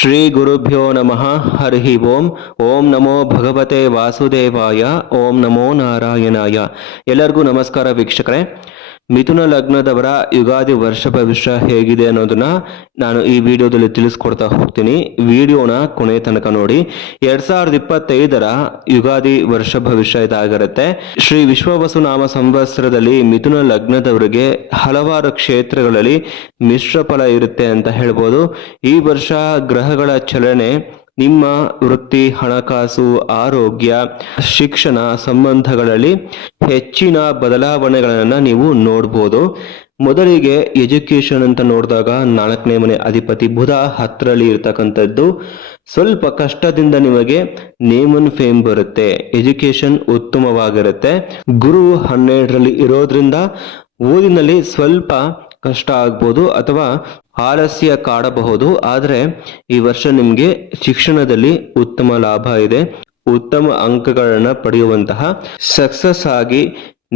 ಶ್ರೀ ಗುರುಭ್ಯೋ ನಮಃ ಹರಿ ಓಂ ಓಂ ನಮೋ ಭಗವತೆ ವಾಸುದೇವಾಯ ಓಂ ನಮೋ ನಾರಾಯಣಾಯ ಎಲ್ಲರಿಗೂ ನಮಸ್ಕಾರ ವೀಕ್ಷಕರೇ. ಮಿಥುನ ಲಗ್ನದವರ ಯುಗಾದಿ ವರ್ಷ ಭವಿಷ್ಯ ಹೇಗಿದೆ ಅನ್ನೋದನ್ನ ನಾನು ಈ ವಿಡಿಯೋದಲ್ಲಿ ತಿಳಿಸ್ಕೊಡ್ತಾ ಹೋಗ್ತೀನಿ. ವಿಡಿಯೋನ ಕೊನೆ ತನಕ ನೋಡಿ. ಎರಡ್ ಸಾವಿರದ ಇಪ್ಪತ್ತೈದರ ಯುಗಾದಿ ವರ್ಷ ಭವಿಷ್ಯ ಇದಾಗಿರುತ್ತೆ. ಶ್ರೀ ವಿಶ್ವವಸು ನಾಮ ಸಂವತ್ಸರದಲ್ಲಿ ಮಿಥುನ ಲಗ್ನದವರಿಗೆ ಹಲವಾರು ಕ್ಷೇತ್ರಗಳಲ್ಲಿ ಮಿಶ್ರ ಫಲ ಇರುತ್ತೆ ಅಂತ ಹೇಳ್ಬೋದು. ಈ ವರ್ಷ ಗ್ರಹಗಳ ಚಲನೆ ನಿಮ್ಮ ವೃತ್ತಿ, ಹಣಕಾಸು, ಆರೋಗ್ಯ, ಶಿಕ್ಷಣ ಸಂಬಂಧಗಳಲ್ಲಿ ಹೆಚ್ಚಿನ ಬದಲಾವಣೆಗಳನ್ನು ನೀವು ನೋಡ್ಬೋದು. ಮೊದಲಿಗೆ ಎಜುಕೇಶನ್ ಅಂತ ನೋಡಿದಾಗ ನಾಲ್ಕನೇ ಮನೆ ಅಧಿಪತಿ ಬುಧ ಹತ್ತರಲ್ಲಿ ಇರ್ತಕ್ಕಂಥದ್ದು. ಸ್ವಲ್ಪ ಕಷ್ಟದಿಂದ ನಿಮಗೆ ನೇಮ್ ಅಂಡ್ ಫೇಮ್ ಬರುತ್ತೆ ಎಜುಕೇಶನ್ ಉತ್ತಮವಾಗಿರುತ್ತೆ. ಗುರು ಹನ್ನೆರಡರಲ್ಲಿ ಇರೋದ್ರಿಂದ ಓದಿನಲ್ಲಿ ಸ್ವಲ್ಪ ಕಷ್ಟ ಆಗ್ಬೋದು ಅಥವಾ ಆಲಸ್ಯ ಕಾಡಬಹುದು, ಆದರೆ ಈ ವರ್ಷ ನಿಮಗೆ ಶಿಕ್ಷಣದಲ್ಲಿ ಉತ್ತಮ ಲಾಭ ಇದೆ. ಉತ್ತಮ ಅಂಕಗಳನ್ನು ಪಡೆಯುವಂತಹ ಸಕ್ಸಸ್ ಆಗಿ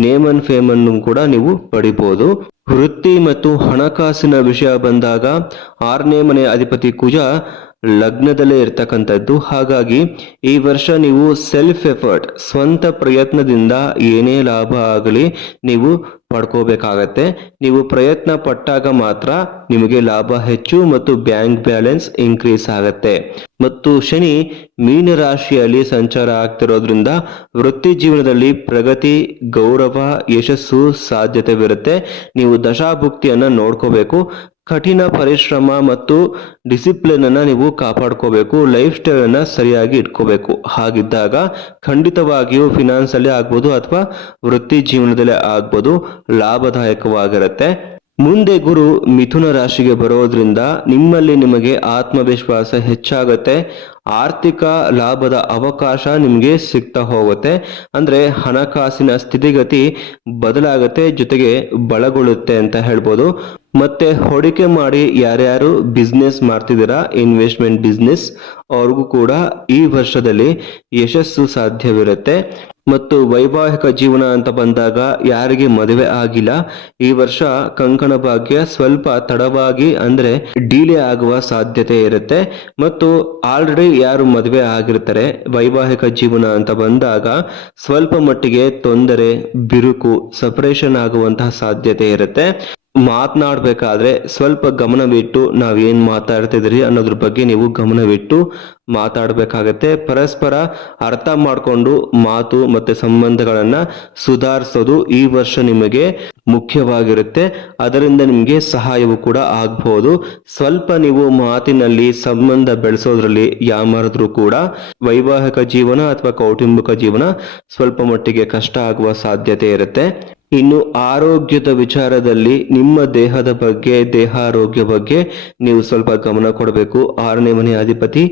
ನೇಮ್ ಅಂಡ್ ಫೇಮ್ ಅನ್ನು ಕೂಡ ನೀವು ಪಡಿಬಹುದು ವೃತ್ತಿ ಮತ್ತು ಹಣಕಾಸಿನ ವಿಷಯ ಬಂದಾಗ ಆರನೇ ಮನೆ ಅಧಿಪತಿ ಕುಜ ಲಗ್ನದಲ್ಲೇ ಇರ್ತಕ್ಕಂಥದ್ದು. ಹಾಗಾಗಿ ಈ ವರ್ಷ ನೀವು ಸೆಲ್ಫ್ ಎಫರ್ಟ್ ಸ್ವಂತ ಪ್ರಯತ್ನದಿಂದ ಏನೇ ಲಾಭ ಆಗಲಿ ನೀವು ಪಡ್ಕೋಬೇಕಾಗತ್ತೆ. ನೀವು ಪ್ರಯತ್ನ ಪಟ್ಟಾಗ ಮಾತ್ರ ನಿಮಗೆ ಲಾಭ ಹೆಚ್ಚು ಮತ್ತು ಬ್ಯಾಂಕ್ ಬ್ಯಾಲೆನ್ಸ್ ಇನ್ಕ್ರೀಸ್ ಆಗತ್ತೆ. ಮತ್ತು ಶನಿ ಮೀನ ರಾಶಿಯಲ್ಲಿ ಸಂಚಾರ ಆಗ್ತಿರೋದ್ರಿಂದ ವೃತ್ತಿ ಜೀವನದಲ್ಲಿ ಪ್ರಗತಿ, ಗೌರವ, ಯಶಸ್ಸು ಸಾಧ್ಯತೆವಿರುತ್ತೆ. ನೀವು ದಶಾಭುಕ್ತಿಯನ್ನ ನೋಡ್ಕೋಬೇಕು. ಕಠಿಣ ಪರಿಶ್ರಮ ಮತ್ತು ಡಿಸಿಪ್ಲಿನ್ ಅನ್ನ ನೀವು ಕಾಪಾಡ್ಕೋಬೇಕು ಲೈಫ್ ಸ್ಟೈಲ್ ಅನ್ನ ಸರಿಯಾಗಿ ಇಟ್ಕೋಬೇಕು. ಹಾಗಿದ್ದಾಗ ಖಂಡಿತವಾಗಿಯೂ ಫಿನಾನ್ಸ್ ಅಲ್ಲಿ ಆಗ್ಬೋದು ಅಥವಾ ವೃತ್ತಿ ಜೀವನದಲ್ಲಿ ಆಗ್ಬೋದು, ಲಾಭದಾಯಕವಾಗಿರುತ್ತೆ. ಮುಂದೆ ಗುರು ಮಿಥುನ ರಾಶಿಗೆ ಬರೋದ್ರಿಂದ ನಿಮ್ಮಲ್ಲಿ ನಿಮಗೆ ಆತ್ಮವಿಶ್ವಾಸ ಹೆಚ್ಚಾಗುತ್ತೆ, ಆರ್ಥಿಕ ಲಾಭದ ಅವಕಾಶ ನಿಮಗೆ ಸಿಗ್ತಾ ಹೋಗುತ್ತೆ, ಅಂದ್ರೆ ಹಣಕಾಸಿನ ಸ್ಥಿತಿಗತಿ ಬದಲಾಗುತ್ತೆ, ಜೊತೆಗೆ ಬಲಗೊಳ್ಳುತ್ತೆ ಅಂತ ಹೇಳ್ಬೋದು. ಮತ್ತೆ ಹೂಡಿಕೆ ಮಾಡಿ ಯಾರ್ಯಾರು ಬಿಸ್ನೆಸ್ ಮಾಡ್ತಿದ್ದೀರಾ ಇನ್ವೆಸ್ಟ್ಮೆಂಟ್ ಬಿಸ್ನೆಸ್ ಅವ್ರಿಗೂ ಕೂಡ ಈ ವರ್ಷದಲ್ಲಿ ಯಶಸ್ಸು ಸಾಧ್ಯವಿರುತ್ತೆ. ಮತ್ತು ವೈವಾಹಿಕ ಜೀವನ ಅಂತ ಬಂದಾಗ ಯಾರಿಗೆ ಮದುವೆ ಆಗಿಲ್ಲ, ಈ ವರ್ಷ ಕಂಕಣ ಭಾಗ್ಯ ಸ್ವಲ್ಪ ತಡವಾಗಿ ಅಂದ್ರೆ ಡಿಲೇ ಆಗುವ ಸಾಧ್ಯತೆ ಇರುತ್ತೆ. ಮತ್ತು ಆಲ್ರೆಡಿ ಯಾರು ಮದುವೆ ಆಗಿರ್ತಾರೆ, ವೈವಾಹಿಕ ಜೀವನ ಅಂತ ಬಂದಾಗ ಸ್ವಲ್ಪ ಮಟ್ಟಿಗೆ ತೊಂದರೆ, ಬಿರುಕು ಸಪರೇಷನ್ ಆಗುವಂತಹ ಸಾಧ್ಯತೆ ಇರುತ್ತೆ. ಮಾತನಾಡಬೇಕಾದ್ರೆ ಸ್ವಲ್ಪ ಗಮನವಿಟ್ಟು ನಾವೇನು ಮಾತಾಡ್ತಿದ್ರಿ ಅನ್ನೋದ್ರ ಬಗ್ಗೆ ನೀವು ಗಮನವಿಟ್ಟು ಮಾತಾಡಬೇಕಾಗತ್ತೆ. ಪರಸ್ಪರ ಅರ್ಥ ಮಾಡಿಕೊಂಡು ಮಾತು ಮತ್ತೆ ಸಂಬಂಧಗಳನ್ನ ಸುಧಾರಿಸೋದು ಈ ವರ್ಷ ನಿಮಗೆ ಮುಖ್ಯವಾಗಿರುತ್ತೆ. ಅದರಿಂದ ನಿಮಗೆ ಸಹಾಯವು ಕೂಡ ಆಗ್ಬಹುದು ಸ್ವಲ್ಪ ನೀವು ಮಾತಿನಲ್ಲಿ ಸಂಬಂಧ ಬೆಳೆಸೋದ್ರಲ್ಲಿ ಯಾಮಾರಿದ್ರು ಕೂಡ ವೈವಾಹಿಕ ಜೀವನ ಅಥವಾ ಕೌಟುಂಬಿಕ ಜೀವನ ಸ್ವಲ್ಪ ಮಟ್ಟಿಗೆ ಕಷ್ಟ ಆಗುವ ಸಾಧ್ಯತೆ ಇರುತ್ತೆ. ಇನ್ನು ಆರೋಗ್ಯದ ವಿಚಾರದಲ್ಲಿ ನಿಮ್ಮ ದೇಹದ ಬಗ್ಗೆ, ದೇಹಾರೋಗ್ಯ ಬಗ್ಗೆ ನೀವು ಸ್ವಲ್ಪ ಗಮನ ಕೊಡಬೇಕು. ಆರನೇ ಮನೆ ಅಧಿಪತಿ.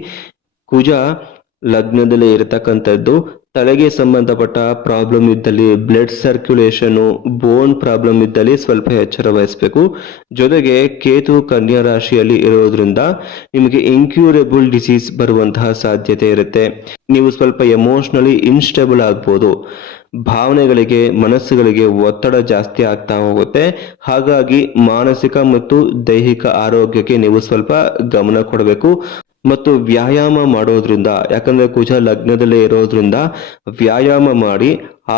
ಕುಜ ಲಗ್ನದಲ್ಲಿ ಇರತಕ್ಕಂಥದ್ದು. ತಲೆಗೆ ಸಂಬಂಧಪಟ್ಟ ಪ್ರಾಬ್ಲಮ್ ಇದ್ದಲ್ಲಿ ಬ್ಲಡ್ ಸರ್ಕ್ಯುಲೇಷನ್ ಬೋನ್ ಪ್ರಾಬ್ಲಮ್ ಇದ್ದಲ್ಲಿ ಸ್ವಲ್ಪ ಎಚ್ಚರ ವಹಿಸಬೇಕು. ಜೊತೆಗೆ ಕೇತು ಕನ್ಯಾ ರಾಶಿಯಲ್ಲಿ ಇರೋದ್ರಿಂದ ನಿಮಗೆ ಇನ್ಕ್ಯೂರೇಬಲ್ ಡಿಸೀಸ್ ಬರುವಂತಹ ಸಾಧ್ಯತೆ ಇರುತ್ತೆ. ನೀವು ಸ್ವಲ್ಪ ಎಮೋಷನಲಿ ಇನ್ಸ್ಟೇಬಲ್ ಆಗ್ಬೋದು. ಭಾವನೆಗಳಿಗೆ, ಮನಸ್ಸುಗಳಿಗೆ ಒತ್ತಡ ಜಾಸ್ತಿ ಆಗ್ತಾ ಹೋಗುತ್ತೆ. ಹಾಗಾಗಿ ಮಾನಸಿಕ ಮತ್ತು ದೈಹಿಕ ಆರೋಗ್ಯಕ್ಕೆ ನೀವು ಸ್ವಲ್ಪ ಗಮನ ಕೊಡಬೇಕು. ಮತ್ತು ವ್ಯಾಯಾಮ ಮಾಡೋದ್ರಿಂದ, ಯಾಕಂದ್ರೆ ಕುಜ ಲಗ್ನದಲ್ಲೇ ಇರೋದ್ರಿಂದ ವ್ಯಾಯಾಮ ಮಾಡಿ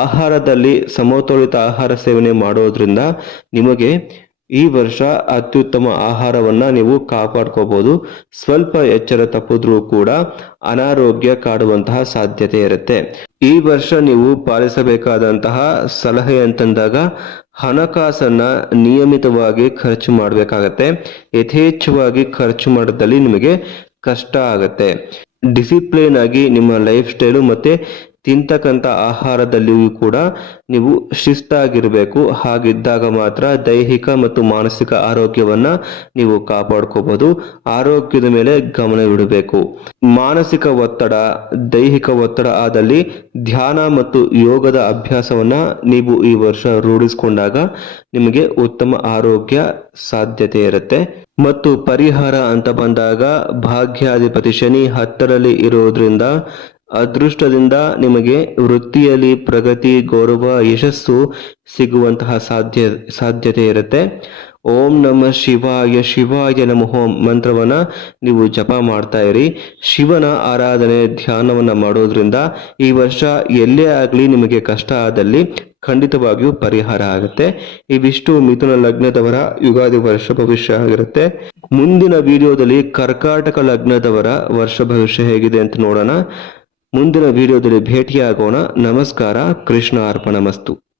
ಆಹಾರದಲ್ಲಿ ಸಮತೋಲಿತ ಆಹಾರ ಸೇವನೆ ಮಾಡೋದ್ರಿಂದ ನಿಮಗೆ ಈ ವರ್ಷ ಅತ್ಯುತ್ತಮ ಆಹಾರವನ್ನ ನೀವು ಕಾಪಾಡ್ಕೋಬಹುದು ಸ್ವಲ್ಪ ಎಚ್ಚರ ತಪ್ಪಿದ್ರೂ ಕೂಡ ಅನಾರೋಗ್ಯ ಕಾಡುವಂತಹ ಸಾಧ್ಯತೆ ಇರುತ್ತೆ. ಈ ವರ್ಷ ನೀವು ಪಾಲಿಸಬೇಕಾದಂತಹ ಸಲಹೆ ಅಂತಂದಾಗ ಹಣಕಾಸನ್ನ ನಿಯಮಿತವಾಗಿ ಖರ್ಚು ಮಾಡಬೇಕಾಗತ್ತೆ. ಯಥೇಚ್ಛವಾಗಿ ಖರ್ಚು ಮಾಡಿದಲ್ಲಿ ನಿಮಗೆ ಕಷ್ಟ ಆಗುತ್ತೆ. ಡಿಸಿಪ್ಲಿನ್ ಆಗಿ ನಿಮ್ಮ ಲೈಫ್ ಸ್ಟೈಲು ಮತ್ತೆ ತಿಂತಕ್ಕಂಥ ಆಹಾರದಲ್ಲಿಯೂ ಕೂಡ ನೀವು ಶಿಸ್ತಾಗಿರಬೇಕು. ಹಾಗಿದ್ದಾಗ ಮಾತ್ರ ದೈಹಿಕ ಮತ್ತು ಮಾನಸಿಕ ಆರೋಗ್ಯವನ್ನ ನೀವು ಕಾಪಾಡ್ಕೋಬಹುದು ಆರೋಗ್ಯದ ಮೇಲೆ ಗಮನವಿಡಬೇಕು ಮಾನಸಿಕ ಒತ್ತಡ, ದೈಹಿಕ ಒತ್ತಡ ಆದಲ್ಲಿ ಧ್ಯಾನ ಮತ್ತು ಯೋಗದ ಅಭ್ಯಾಸವನ್ನ ನೀವು ಈ ವರ್ಷ ರೂಢಿಸಿಕೊಂಡಾಗ ನಿಮಗೆ ಉತ್ತಮ ಆರೋಗ್ಯ ಸಾಧ್ಯತೆ ಇರುತ್ತೆ. ಮತ್ತು ಪರಿಹಾರ ಅಂತ ಬಂದಾಗ ಭಾಗ್ಯಾಧಿಪತಿ ಶನಿ ಹತ್ತರಲ್ಲಿ ಇರೋದ್ರಿಂದ ಅದೃಷ್ಟದಿಂದ ನಿಮಗೆ ವೃತ್ತಿಯಲ್ಲಿ ಪ್ರಗತಿ, ಗೌರವ, ಯಶಸ್ಸು ಸಿಗುವಂತಹ ಸಾಧ್ಯ, ಸಾಧ್ಯತೆ ಇರುತ್ತೆ. ಓಂ ನಮ ಶಿವಾಯ ಶಿವಾಯ ನಮಃ ಮಂತ್ರವನ್ನ ನೀವು ಜಪ ಮಾಡ್ತಾ ಇರಿ. ಶಿವನ ಆರಾಧನೆ ಧ್ಯಾನವನ್ನ ಮಾಡೋದ್ರಿಂದ ಈ ವರ್ಷ ಎಲ್ಲೇ ಆಗಲಿ ನಿಮಗೆ ಕಷ್ಟ ಆದಲ್ಲಿ ಖಂಡಿತವಾಗಿಯೂ ಪರಿಹಾರ ಆಗುತ್ತೆ. ಇವಿಷ್ಟು ಮಿಥುನ ಲಗ್ನದವರ ಯುಗಾದಿ ವರ್ಷ ಭವಿಷ್ಯ ಆಗಿರುತ್ತೆ. ಮುಂದಿನ ವಿಡಿಯೋದಲ್ಲಿ ಕರ್ಕಾಟಕ ಲಗ್ನದವರ ವರ್ಷ ಭವಿಷ್ಯ ಹೇಗಿದೆ ಅಂತ ನೋಡೋಣ. ಮುಂದಿನ ವಿಡಿಯೋದಲ್ಲಿ ಭೇಟಿಯಾಗೋಣ. ನಮಸ್ಕಾರ. ಕೃಷ್ಣ ಅರ್ಪಣ ಮಸ್ತು